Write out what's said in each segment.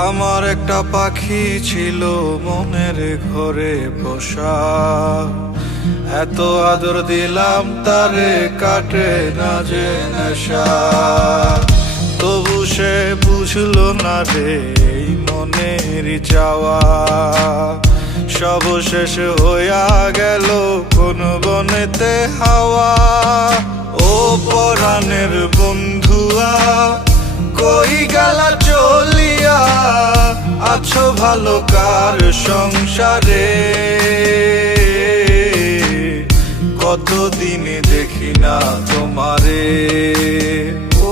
আমার একটা পাখি ছিল মনের ঘরে পোষা, এত আদর দিলাম তারে কাটে না যে নেশা। তবু সে বুঝলো না রে এই মনের চাওয়া, সব শেষ হইয়া গেল কোন বনেতে হাওয়া। ও পরাণের বন্ধুয়া কই গেলা চলিয়া, আছো ভালো কার সংসারে? কতদিন দেখি না তোমারে।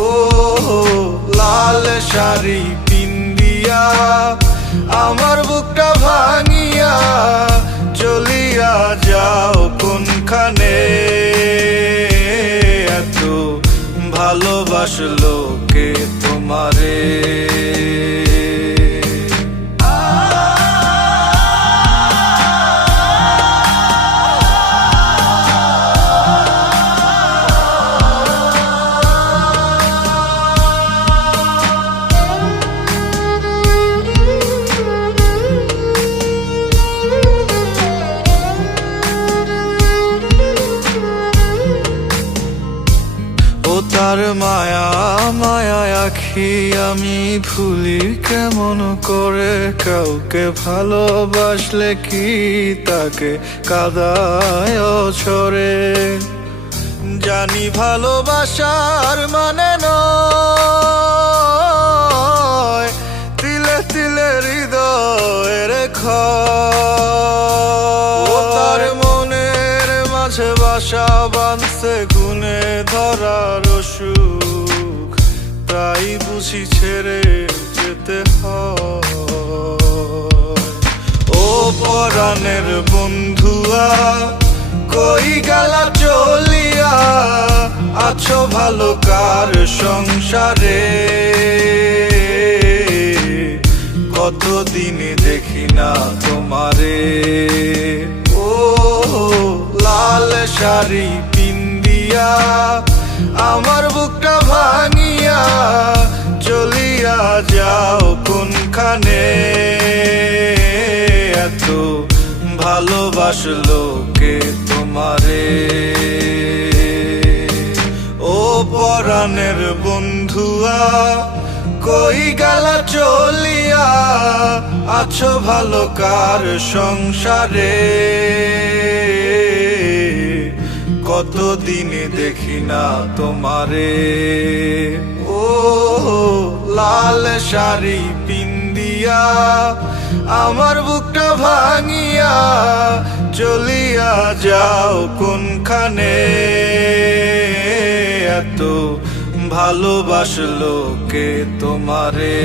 ও লাল শাড়ি পিন্দিয়া আমার বুকটা ভাঙিয়া চলিয়া যাও কোনখানে? এত ভালোবাসলো কে তোমারে? তার মায়া মায়া আখি আমি ভুলি কেমন করে? কাউকে ভালোবাসলে কি তাকে কাদায় ছড়ে? জানি ভালোবাসার মানে নয় তিলে তিলে হৃদয়ের ক্ষয়। তার মনের মাঝে বাসা বাঁধছে গুনে ধরার সুখ, তাই বুঝি ছেড়ে যেতে হয়। ও পরাণের বন্ধুয়া কই গেলা চলিয়া, আছো ভালো কার সংসারে? কতদিন দেখি না তোমারে। ও লাল শাড়ি পিন্দিয়া আমার বুকটা ভাঙিয়া চলিয়া যাও কোনখানে? এত ভালোবাসলো কে তোমারে? ও পরাণের বন্ধুয়া কই গেলা চলিয়া, আছো ভালো কার সংসারে? কতদিন দেখি না তোমারে। ও লাল শাড়ি পিন্দিয়া আমার বুকটা ভাঙিয়া চলিয়া যাও কোনখানে? এত ভালোবাসলো কে তোমারে?